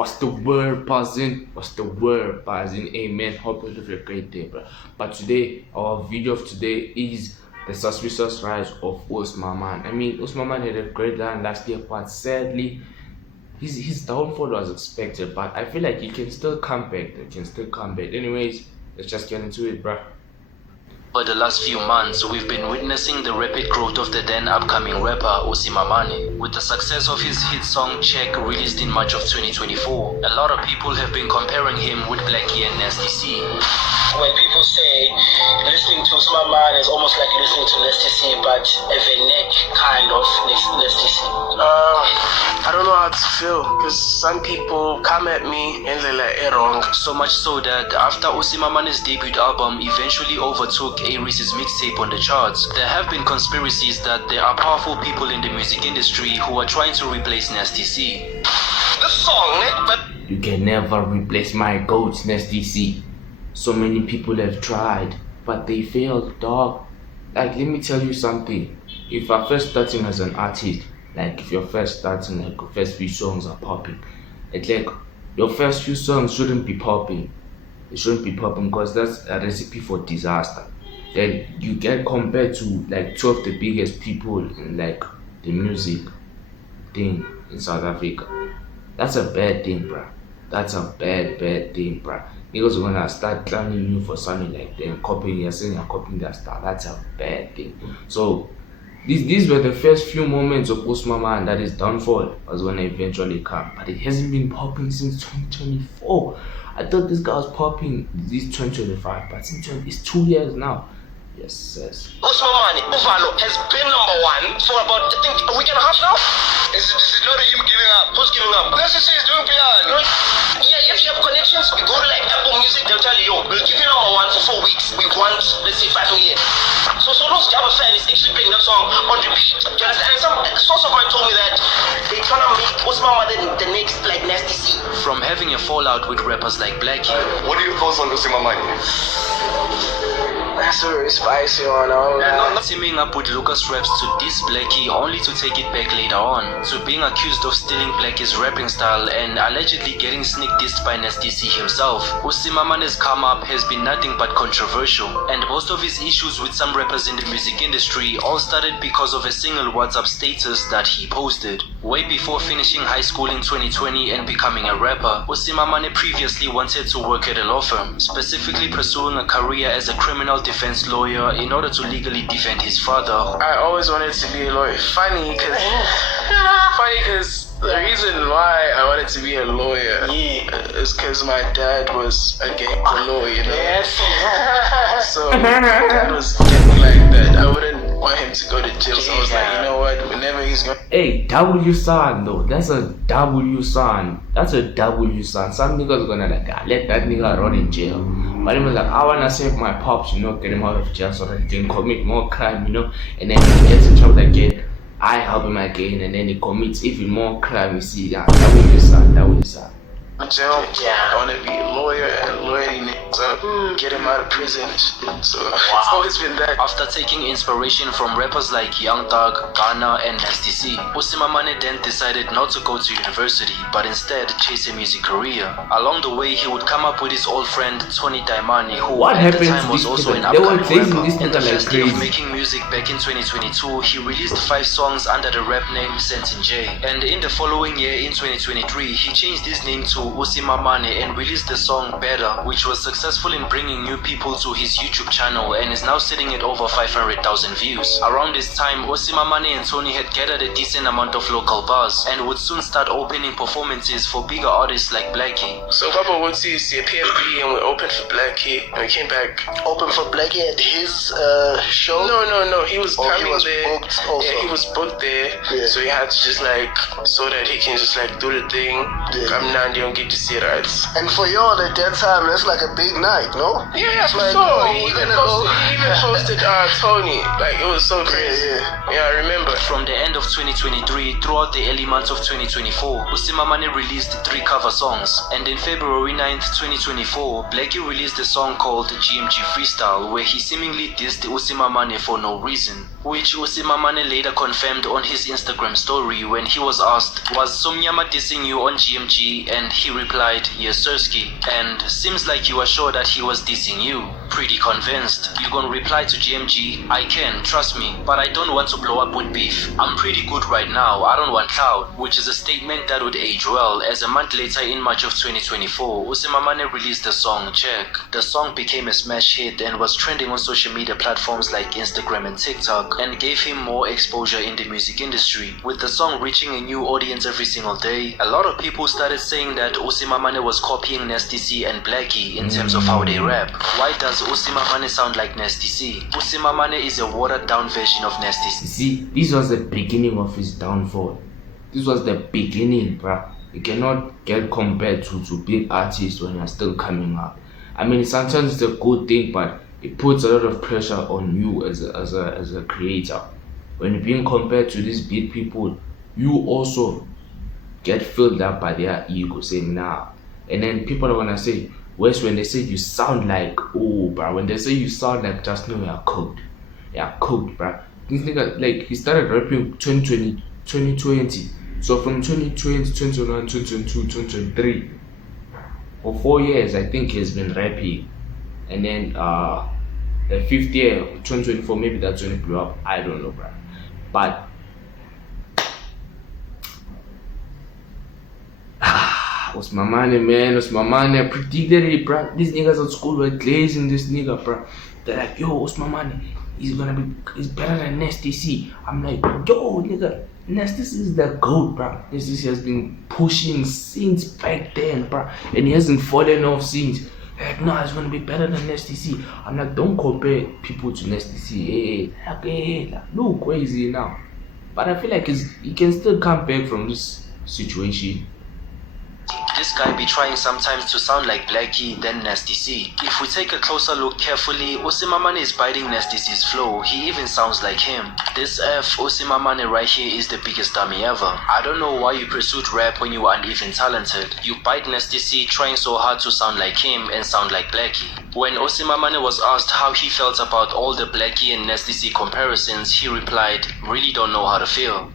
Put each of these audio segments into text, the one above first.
What's the word, buzzing? What's the word, buzzing? Amen. Hope you have a great day, bro. But today, our video of today is the suspicious rise of Usimamane. I mean, Usimamane had a great run last year, but sadly, his downfall was expected. But I feel like he can still come back. Anyways, let's just get into it, bro. For the last few months, we've been witnessing the rapid growth of the then upcoming rapper Usimamane. With the success of his hit song Check released in March of 2024, a lot of people have been comparing him with Blackie and Nasty C. When people say listening to Usimamane is almost like listening to Nasty C, but a neck kind of Nasty C. I don't know how to feel because some people come at me and they're like, wrong. So much so that after Usimamane's debut album eventually overtook A-Reese's mixtape on the charts, there have been conspiracies that there are powerful people in the music industry who are trying to replace Nasty C. This song, but You can never replace my goats, Nasty C. So many people have tried, but they failed, dog. Like, let me tell you something. If you're first starting as an artist, like if you're first starting, like your first few songs are popping, it's like your first few songs shouldn't be popping. It shouldn't be popping because that's a recipe for disaster. Then you get compared to like two of the biggest people in like the music thing in South Africa. That's a bad thing, bruh. That's a bad thing, bruh. Niggas are gonna start clowning you for something like them, copying you're saying you're copying their style. That's a bad thing. So these were the first few moments of Usimamane that his downfall was gonna eventually come. But it hasn't been popping since 2024. I thought this guy was popping this 2025, but since it's 2 years now. Yes. Usimamane, Uvalo has been #1 for about, I think, a week and a half now. This is not him giving up. Who's giving up? Nasty C is doing PR. Yeah, if you have connections, we go to like Apple Music, they'll tell you, yo, we'll give you #1 for 4 weeks. We want, let's say, 5 million. So those Java fan is actually playing that song on repeat. Do you understand? And some source of mine told me that they trying to make Usimamane the next like Nasty C. From having a fallout with rappers like Blackie, What are your thoughts on Usimamane? That's very spicy one. teaming up with Lucas Raps to diss Blackie only to take it back later on, to being accused of stealing Blackie's rapping style and allegedly getting sneak dissed by Nasty C himself, Usimamane's come up has been nothing but controversial, and most of his issues with some rappers in the music industry all started because of a single WhatsApp status that he posted. Way before finishing high school in 2020 and becoming a rapper, Usimamane previously wanted to work at a law firm, specifically pursuing a career as a criminal defense lawyer in order to legally defend his father. I always wanted to be a lawyer. Funny because the reason why I wanted to be a lawyer is because my dad was a gangster lawyer, you know? Yes. So my dad was getting like that. I wouldn't want him to go to jail. So I was like, you know what? Whenever he's going Hey, W son though. That's a W son. Some niggas gonna like let that nigga rot in jail. But he was like, I wanna save my pops, you know, get him out of jail so that he can commit more crime, you know. And then he gets in trouble again. I help him again, and then he commits even more crime. You see, that W son. jail. I want to be a lawyer and lawyering niggas up, get him out of prison. So it's always been that. After taking inspiration from rappers like Young Thug, Ghana, and Nasty C, Usimamane then decided not to go to university, but instead chase a music career. Along the way, he would come up with his old friend Tony Daimani, who at the time was also an upcoming rapper. In the first day of making music back in 2022, he released 5 songs under the rap name Sentin J. And in the following year, in 2023, he changed his name to Usimamane and released the song Better, which was successful in bringing new people to his YouTube channel and is now sitting at over 500,000 views. Around this time, Usimamane and Tony had gathered a decent amount of local buzz and would soon start opening performances for bigger artists like Blackie. So Papa went to see a PMP and we opened for Blackie and we came back. Open for Blackie at his show? No, he was coming he was there. booked also. Yeah, he was booked there. Yeah. So he had to just like, so that he can just like do the thing. Yeah. Come down there and get to see it, right? And for y'all at that time, that's like a big night, no? Yeah, for Like, sure. oh, He we're even gonna go. posted Tony. Like, it was so crazy. Yeah. I remember. From the end of 2023 throughout the early months of 2024, Usimamane released 3 cover songs, and in February 9th, 2024, Blackie released a song called GMG Freestyle, where he seemingly dissed Usimamane for no reason, which Usimamane later confirmed on his Instagram story when he was asked, "Was Somnyama dissing you on GMG?" and he replied, "Yes, Sirski." And seems like you are sure that he was dissing you. Pretty convinced. You gonna reply to GMG, "I can, trust me, but I don't want to blow up with beef. I'm pretty good right now, I don't want clout," which is a statement that would age well, as a month later in March of 2024, Usimamane released the song Check. The song became a smash hit and was trending on social media platforms like Instagram and TikTok, and gave him more exposure in the music industry. With the song reaching a new audience every single day, a lot of people started saying that Usimamane was copying Nasty C and Blackie in terms of how they rap. Why does Usimamane sound like Nasty C? Usimamane is a watered down version of Nasty C. See, this was the beginning of his downfall. This was the beginning, bruh. You cannot get compared to big artists when you're still coming up. I mean, sometimes it's a good thing, but it puts a lot of pressure on you as a creator. When you're being compared to these big people, you also get filled up by their ego, saying nah. And then people are gonna say, whereas when they say you sound like, oh, bruh, when they say you sound like, just know you're cooked. You're cooked, bruh. This nigga, like, he started rapping 2020. So from 2020, 2021, 2022, 2023, for 4 years, I think he's been rapping. And then the 5th year, 2024, maybe that's when it blew up. I don't know, bruh. But Usimamane, man, Usimamane, I predicted it, bruh. These niggas at school were glazing this nigga, bruh. They're like, yo, Usimamane, he's better than Nasty C. I'm like, yo, nigga, Nasty C is the GOAT, bruh. Nasty C has been pushing since back then, bruh. And he hasn't fallen off since. Like, no, it's gonna be better than Nasty C. I'm like, don't compare people to Nasty C. Hey, look crazy now. But I feel like he can still come back from this situation. This guy be trying sometimes to sound like Blackie, then Nasty C. If we take a closer look carefully, Usimamane is biting Nasty C's flow. He even sounds like him. This Usimamane right here is the biggest dummy ever. I don't know why you pursued rap when you aren't even talented. You bite Nasty C trying so hard to sound like him and sound like Blackie. When Usimamane was asked how he felt about all the Blackie and Nasty C comparisons, he replied, "Really don't know how to feel."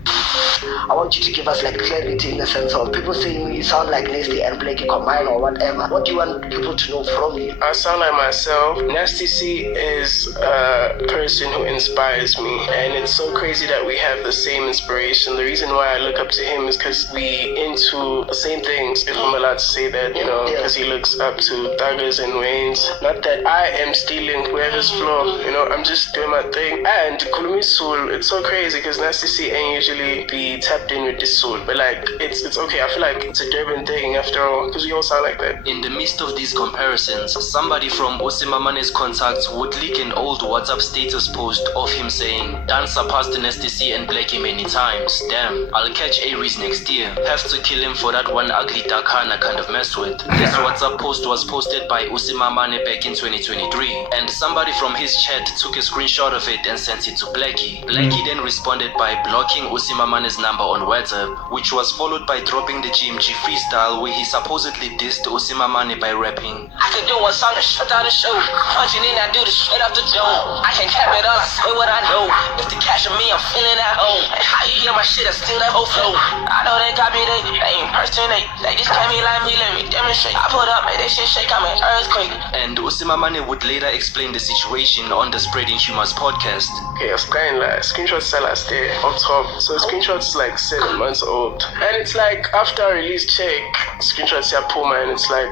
I want you to give us like clarity in the sense of people saying you sound like Nasty and Blackie combined or whatever. What do you want people to know from you? I sound like myself. Nasty C is a person who inspires me, and it's so crazy that we have the same inspiration. The reason why I look up to him is because we into the same things, if I'm allowed to say that, you know, because he looks up to Thuggers and Waynes. Not that I am stealing whoever's flow, you know, I'm just doing my thing. And Kulumi Soul, it's so crazy because Nasty C ain't usually be tapped in with this soul, but like it's okay. I feel like it's a Durban thing after all, because we all sound like that. In the midst of these comparisons, somebody from Usimamane's contacts would leak an old WhatsApp status post of him saying, "Dan surpassed Nasty C and Blackie many times. Damn, I'll catch Aries next year. Have to kill him for that one ugly Dakana kind of mess with." This WhatsApp post was posted by Usimamane back in 2023, and somebody from his chat took a screenshot of it and sent it to Blackie. Blackie then responded by blocking Usimamane's number on WhatsApp, which was followed by dropping the GMG freestyle where he supposedly dissed Usimamane by rapping, "I could do one song to shut down the show. Punching in, I do the straight off the dome. I can't cap it all, I say what I know. If the cash on me, I'm feeling at home. And how you hear my shit, I steal that whole flow. I know they copy, they ain't personate. They just came me like me, let me demonstrate. I put up, make that shit shake, I'm an earthquake." And Usimamane would later explain the situation on the Spreading Humors podcast. Okay, I was kind like screenshots tell us there up top. So the screenshots like 7 months old. And it's like after I release check, screenshots say Puma and it's like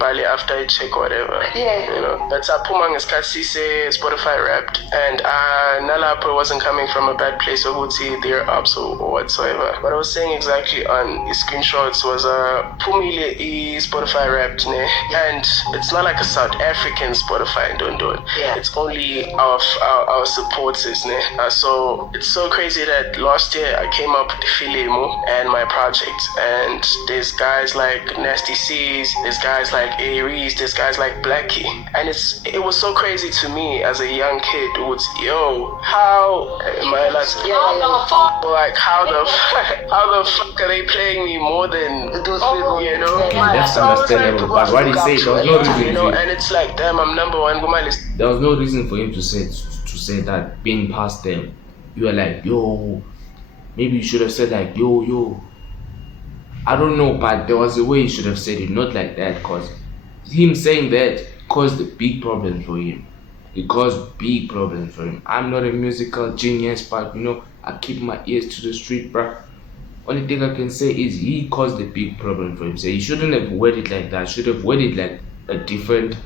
Bali after I check or whatever. Yeah. You know. That's Puma is say Spotify rapped. And Nalapo wasn't coming from a bad place or Huti, they're up so or whatsoever. What I was saying exactly on his screenshots was Pumile Spotify Wrapped, ne? And it's not like a South African Spotify, don't do it. Yeah. It's only our supporters, ne? So it's so crazy that last year I came up with Filimo and my project, and there's guys like Nasty C's, there's guys like Aries, there's guys like Blackie, and it was so crazy to me as a young kid. It was, yo, how am I like, like how the fuck are they playing me more than those people, you know? Okay, that's understandable, but what he said, there was no reason, you know, and it's like, damn, I'm number one on my list. There was no reason for him to say that being past them. You were like, yo, maybe you should have said like, yo. I don't know, but there was a way he should have said it, not like that, cause him saying that caused a big problem for him. It caused big problems for him. I'm not a musical genius, but you know, I keep my ears to the street, bruh. Only thing I can say is he caused a big problem for him. So he shouldn't have worded like that. Should have worded like a different,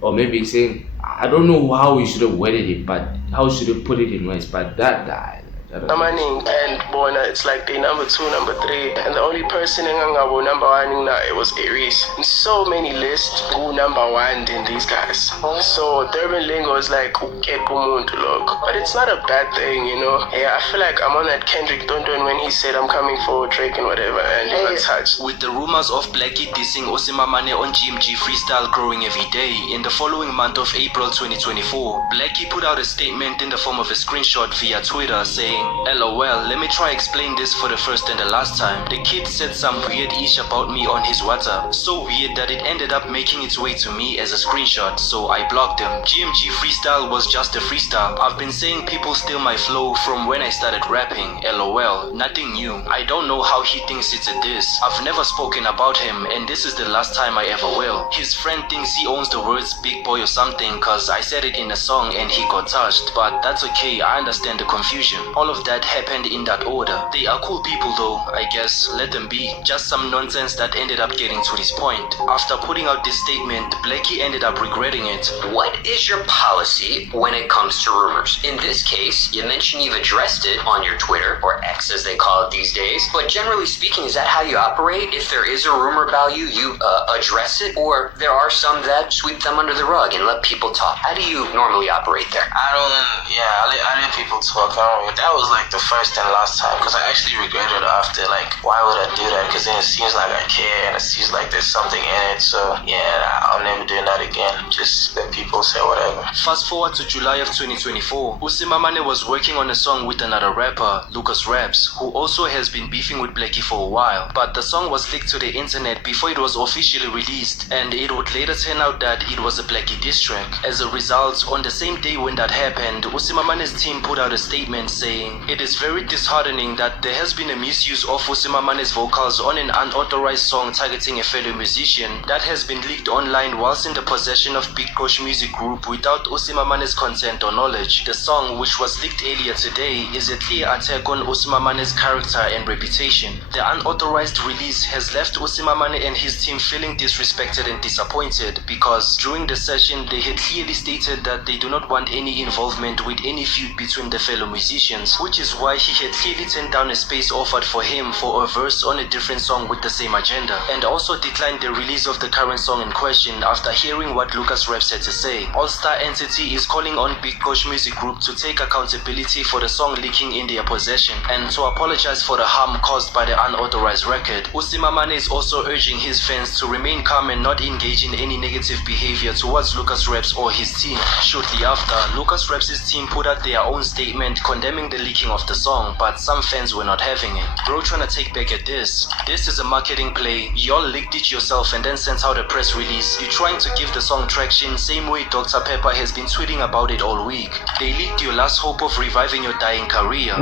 or maybe saying, I don't know how he should have worded it, but how should have put it in words. But that guy, Amaning and Bona, it's like they number 2, number 3, and the only person in Ngabo number 1 now, it was Aries. In so many lists who number 1 than these guys. So Durban Lingo is like but it's not a bad thing, you know. Yeah, I feel like I'm on that Kendrick Dondon when he said I'm coming for Drake and whatever, and he got touched. With the rumors of Blackie dissing Usimamane on GMG Freestyle growing every day, in the following month of April 2024, Blackie put out a statement in the form of a screenshot via Twitter saying, LOL, let me try explain this for the first and the last time. The kid said some weird ish about me on his WhatsApp. So weird that it ended up making its way to me as a screenshot, so I blocked him. GMG Freestyle was just a freestyle. I've been saying people steal my flow from when I started rapping. LOL, nothing new. I don't know how he thinks it's a diss. I've never spoken about him, and this is the last time I ever will. His friend thinks he owns the words big boy or something cause I said it in a song and he got touched. But that's okay, I understand the confusion. All of that happened in that order. They are cool people though, I guess, let them be. Just some nonsense that ended up getting to this point. After putting out this statement, Blackie ended up regretting it. What is your policy when it comes to rumors? In this case, you mentioned you've addressed it on your Twitter, or X as they call it these days, but generally speaking, is that how you operate? If there is a rumor about you, you address it, or there are some that sweep them under the rug and let people talk? How do you normally operate there? I let people talk. That was like the first and last time, because I actually regretted it after, like, why would I do that? Because then it seems like I care, and it seems like there's something in it, so yeah, I'm never doing that again. Just let people say whatever. Fast forward to July of 2024, Usimamane was working on a song with another rapper, Lucas Raps, who also has been beefing with Blackie for a while, but the song was leaked to the internet before it was officially released, and it would later turn out that it was a Blackie diss track. As a result, on the same day when that happened, Usimamane's team put out a statement saying, it is very disheartening that there has been a misuse of Usimamane's vocals on an unauthorized song targeting a fellow musician that has been leaked online whilst in the possession of Big Kosh Music Group without Usimamane's consent or knowledge. The song, which was leaked earlier today, is a clear attack on Usimamane's character and reputation. The unauthorized release has left Usimamane and his team feeling disrespected and disappointed because during the session they had clearly stated that they do not want any involvement with any feud between the fellow musicians, which is why he had clearly turned down a space offered for him for a verse on a different song with the same agenda, and also declined the release of the current song in question after hearing what Lucas Raps had to say. All-Star Entity is calling on Big Kosh Music Group to take accountability for the song leaking in their possession and to apologize for the harm caused by the unauthorized record. Usimamane is also urging his fans to remain calm and not engage in any negative behavior towards Lucas Raps or his team. Shortly after, Lucas Raps' team put out their own statement condemning the leaking of the song, but some fans were not having it. Bro trying to take back at this. This is a marketing play. Y'all leaked it yourself and then sent out a press release. You're trying to give the song traction same way Dr. Pepper has been tweeting about it all week. They leaked your last hope of reviving your dying career.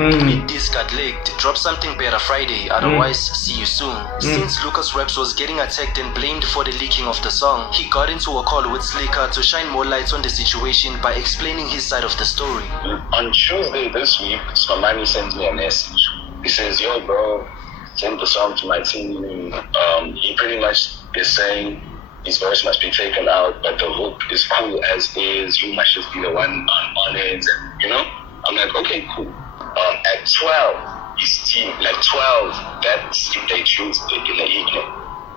This got leaked. Drop something better Friday, otherwise see you soon. Since Lucas Raps was getting attacked and blamed for the leaking of the song, he got into a call with Slicker to shine more light on the situation by explaining his side of the story. On Tuesday this week, Usimamane sends me a message. He says, yo bro, send the song to my team. He pretty much is saying his verse must be taken out, but the hook is cool as is. You must just be the one on it, and you know? I'm like, okay, cool. At 12, his team, like 12, that's if they choose in the evening.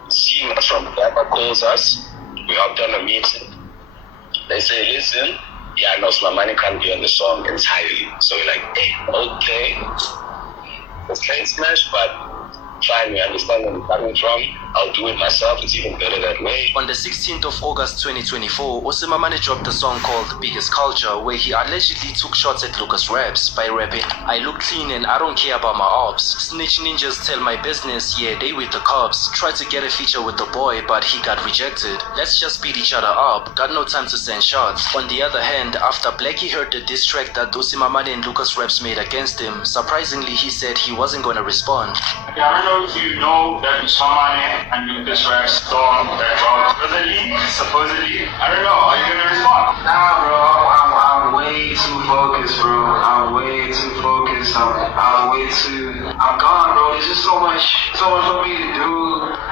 Team from calls us. We hopped on a meeting. They say, listen, yeah, no, Usimamane can't be on the song entirely. So we're like, hey, okay, it's train smash, but fine, we understand where we're coming from. I'll do it myself. It's even better that way. On the 16th of August 2024, Usimamane dropped a song called Biggest Culture, where he allegedly took shots at Lucas Raps by rapping, I look clean and I don't care about my ops. Snitch ninjas tell my business, yeah, they with the cops. Tried to get a feature with the boy, but he got rejected. Let's just beat each other up, got no time to send shots. On the other hand, after Blackie heard the diss track that Usimamane and Lucas Raps made against him, surprisingly he said he wasn't gonna respond. Yeah, I don't know if you know that Usimamane and Lucas Raps song that dropped supposedly. I don't know, are you gonna respond? Nah, bro, I'm way too focused, bro. I'm way too focused. I'm gone, bro. There's just so much for me to do.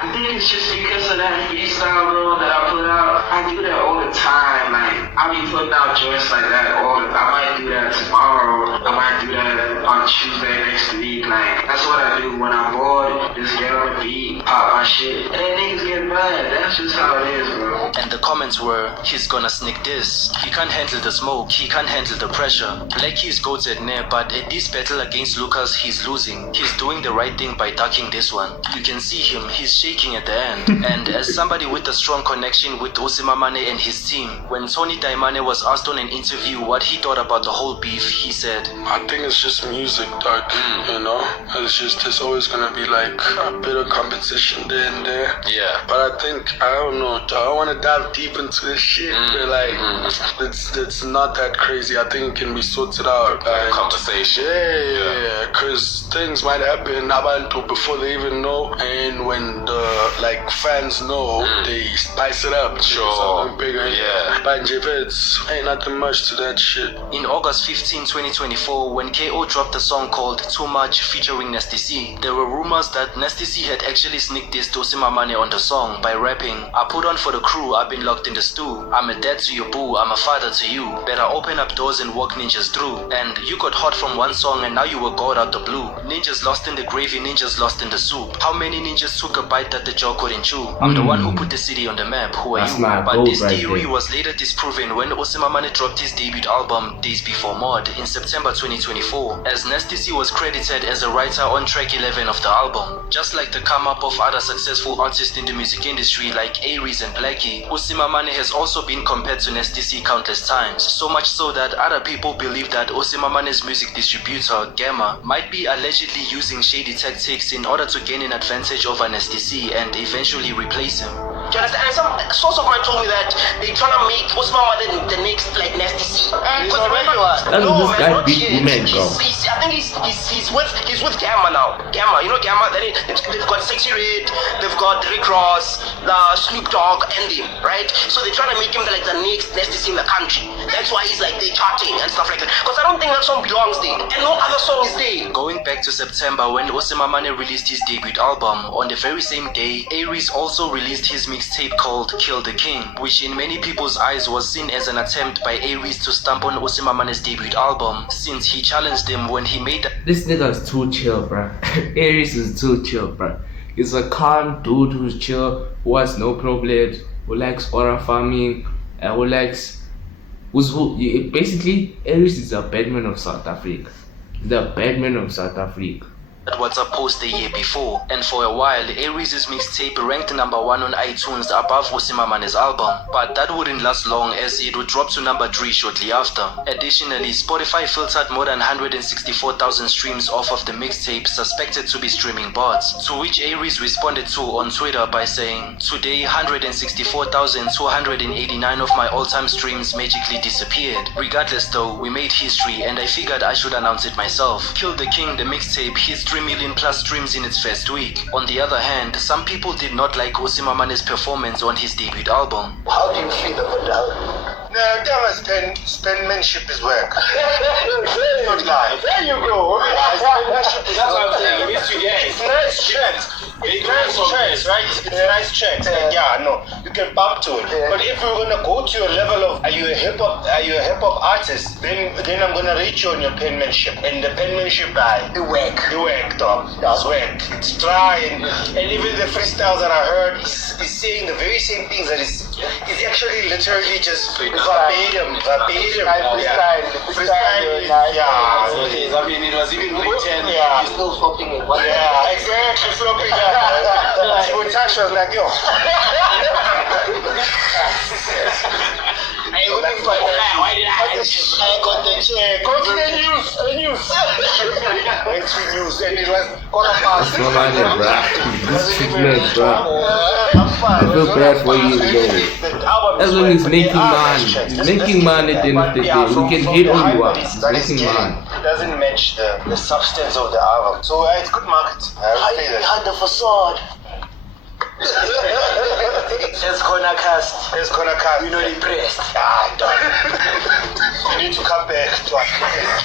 I think it's just because of that freestyle, bro, that I put out. I do that all the time. Like, I be putting out joints like that all the time. I might do that tomorrow. I might do that on Tuesday next week. Like, that's what I do when I'm bored. Just get on the beat, pop my shit, and then niggas get mad. That's just how it is, bro. And the comments were, he's gonna sneak this. He can't handle the smoke, he can't handle the pressure. Blackie is goated near, but at this battle against Lucas, he's losing. He's doing the right thing by ducking this one. You can see him, he's shaking at the end. And as somebody with a strong connection with Usimamane and his team, when Tony Daimane was asked on an interview what he thought about the whole beef, he said, I think it's just music, dog. You know? There's always gonna be like a bit of competition there and there. Yeah. But I think, I don't know, dog, I wanna dive deep into this shit. But like, it's not that crazy. I think it can be sorted out. Conversation. Yeah, because things might happen abantu before they even know, and when the like fans know, they spice it up. Sure. Something bigger. Yeah. But it's ain't nothing much to that shit. In August 15, 2024, when KO dropped a song called Too Much featuring Nasty C, there were rumors that Nasty C had actually sneak dissed Usimamane on the song by rapping, I put on for the crew, I've been locked in the stew. I'm a dad to your boo, I'm a father to you. Better open up doors and walk ninjas through. And you got hot from one song and now you were god out the blue. Ninjas lost in the gravy, ninjas lost in the soup. How many ninjas took a bite that the jaw couldn't chew? I'm the one who put the city on the map, who are That's you? my But goal this right theory there. was later disproven when Usimamane dropped his debut album, Days Before Mod, in September 2024, as Nasty C was credited as a writer on track 11 of the album. Just like the come up of other successful artists in the music industry like Aries and Blackie, Usimamane has also been compared to Nasty C countless times, so much so that other people believe that Usimamane's music distributor, Gamma, might be allegedly using shady tactics in order to gain an advantage over Nasty C and eventually replace him. Do you understand? And some source of mine told me that they're trying to make Usimamane the next like Nasty C. Because remember, Doesn't this guy not beat yet. women, bro? I think he's with Gamma now. Gamma, you know Gamma. They've got Sexy Red, they've got Rick Ross, the Snoop Dogg, and them, right? So they're trying to make him like the next Nasty C in the country. That's why he's like they charting and stuff like that. Because I don't think that song belongs there, and no other song is there. Going back to September when Usimamane released his debut album, on the very same day, Aries also released his mixtape called Kill the King, which in many people's eyes was seen as an attempt by Aries to stamp on Usimamane's debut album, since he challenged him when he made This nigga's too chill, bruh. Aries is too chill, bruh. He's a calm dude who's chill, who has no problems, who likes aura farming, and basically, Aries is a Batman of South Africa. The Batman of South Africa. WhatsApp post the year before, and for a while, Aries' mixtape ranked number 1 on iTunes above Usimamane's album, but that wouldn't last long as it would drop to number 3 shortly after. Additionally, Spotify filtered more than 164,000 streams off of the mixtape suspected to be streaming bots, to which Aries responded to on Twitter by saying, today 164,289 of my all-time streams magically disappeared. Regardless though, we made history and I figured I should announce it myself. Kill the King, the mixtape, hit 3 million plus streams in its first week. On the other hand, some people did not like Usimamane's performance on his debut album. How do you feel about that? Nah, Thomas penmanship is work. Not lie. There you go. Penmanship is That's what I'm saying. At least you get it. It's nice checks. It's nice checks, right? It's nice checks. Like, yeah, no, you can bump to it. But if we're gonna go to your level of are you a hip hop artist, then I'm gonna rate you on your penmanship. And the penmanship guy, the work, dog. That's work. It's dry and even the freestyles that I heard, he's saying the very same things that is actually literally just verbatim. Freestyle. Yeah. I mean, it was even like 10. Yeah. You're still flopping it. What? Yeah, exactly. Flopping. When Tasha was like, yo. Hey, what the fuck? Why did I got the check. Go to the news. Went to news and it was quarter past. Usimamane, bruh. This treatment, bruh. I feel bad for you, bro. As long as making money. He's making money at the end of the day. We can hate all you want. He's making money. It doesn't match the substance of the album. So it's good market. Behind the facade. It's gonna cast. You're not impressed. You need to come back to us.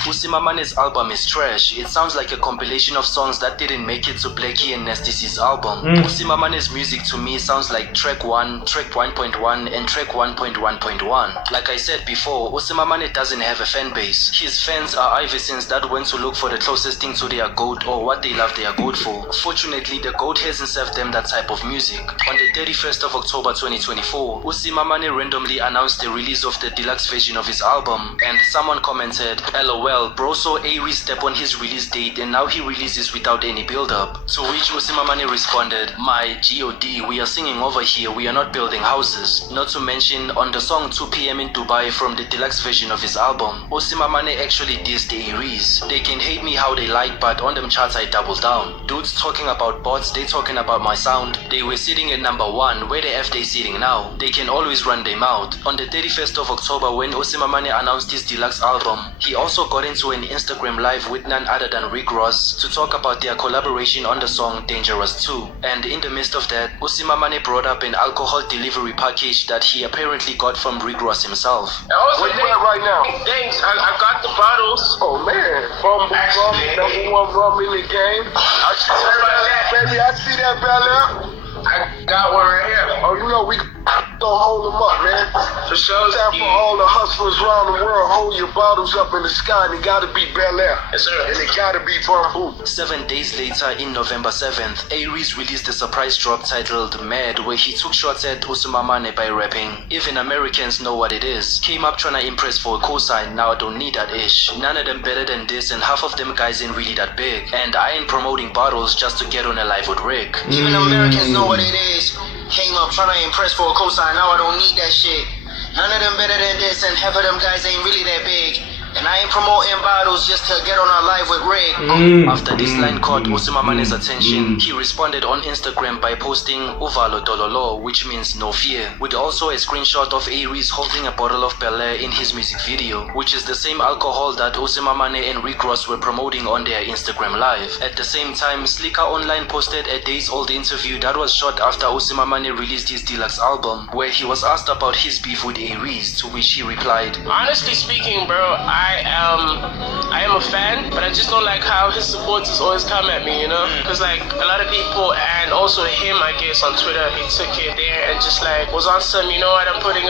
Usimamane's album is trash. It sounds like a compilation of songs that didn't make it to Blackie and Nasty C's album. Usimamane's music to me sounds like track 1, track 1.1 and track 1.1.1. Like I said before, Usimamane doesn't have a fan base. His fans are Iversons that went to look for the closest thing to their goat or what they love their goat for. Fortunately, the goat hasn't served them that type of music. On the 31st of October 2024, Usimamane randomly announced the release of the deluxe version of his album, and someone commented, "LOL, bro saw Aries step on his release date and now he releases without any build-up." To which Usimamane responded, "My God, we are singing over here, we are not building houses." Not to mention, on the song 2 PM in Dubai from the deluxe version of his album, Usimamane actually dissed Aries. They can hate me how they like, but on them charts I double down. Dudes talking about bots, they talking about my sound. They were sitting at number 1, where the F they sitting now? They can always run them out. On the 31st of October when Usimamane announced his deluxe album, he also got into an Instagram live with none other than Rick Ross to talk about their collaboration on the song Dangerous 2. And in the midst of that, Usimamane brought up an alcohol delivery package that he apparently got from Rick Ross himself. Where you at right now? Thanks, I got the bottles. Oh man, rum, number 1 rum in the game. I see that, baby. I see that, Bella. I got one right here. Oh, you know, we don't hold them up, man. For sure. Time for all the hustlers around the world. Hold your bottles up in the sky, and it gotta be Bel Air. Yes, sir. And it gotta be bamboo. 7 days later, in November 7th, Aries released a surprise drop titled Mad, where he took shots at Usimamane by rapping, "Even Americans know what it is. Came up trying to impress for a cosign, now I don't need that ish. None of them better than this, and half of them guys ain't really that big. And I ain't promoting bottles just to get on a live with Rick." Even Americans know what it is. Came up trying to impress for a cosign, now I don't need that shit. None of them better than this, and half of them guys ain't really that big. And I ain't promoting bottles just to get on a live with Rick. After this line caught Usimamane's attention, he responded on Instagram by posting Uvalo Dololo, which means no fear, with also a screenshot of Aries holding a bottle of Bel Air in his music video, which is the same alcohol that Usimamane and Rick Ross were promoting on their Instagram live. At the same time, Slicker Online posted a days-old interview that was shot after Usimamane released his deluxe album, where he was asked about his beef with Aries, to which he replied, Honestly speaking, bro, I am a fan, but I just don't like how his supporters always come at me, you know? Because like a lot of people, and also him, I guess, on Twitter, he took it there and just like was on some, you know what, I'm putting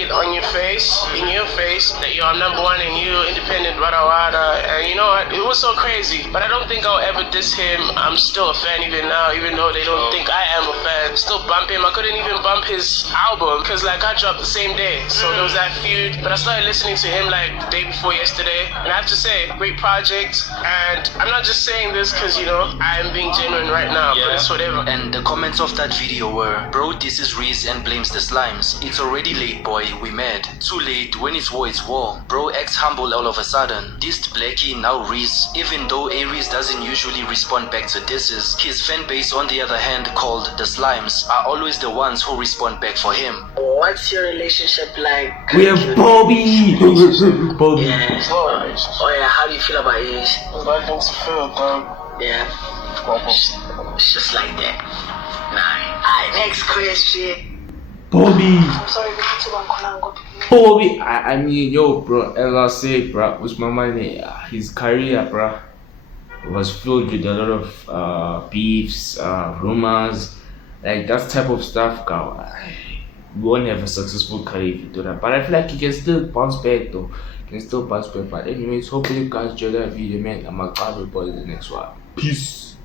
it on your face, in your face, that yo, I'm number 1 and you independent, wada wada, and you know what, it was so crazy. But I don't think I'll ever diss him. I'm still a fan even now, even though they don't think I am a fan. Still bump him. I couldn't even bump his album because like I dropped the same day, so there was that feud. But I started listening to him like the day before yesterday, and I have to say, great project. And I'm not just saying this because, you know, I am being genuine right now, but it's whatever. And the comments of that video were, "Bro, this is Reese and blames the slimes. It's already late, boy, we mad. Too late, when it's war. Bro acts humble all of a sudden. Dissed Blackie, now Reese. Even though Aries doesn't usually respond back to disses, his fan base on the other hand, called the slimes, are always the ones who respond back for him." What's your relationship like? We have Bobby! Bobby. Yeah. Oh yeah, how do you feel about Aries? Like things to feel, dog. Yeah. It's just like that. Nah. Alright, next question. Bobby. I'm sorry, but you want to Bobby. I mean, yo, bro. As I say, bro, Usimamane, his career, bro, was filled with a lot of beefs, rumors, like that type of stuff. Girl, you won't have a successful career if you do that. But I feel like he can still bounce back, though. He can still bounce back. But anyways, hopefully, you guys enjoy that video, man. I'm gonna boys in the next one. Peace.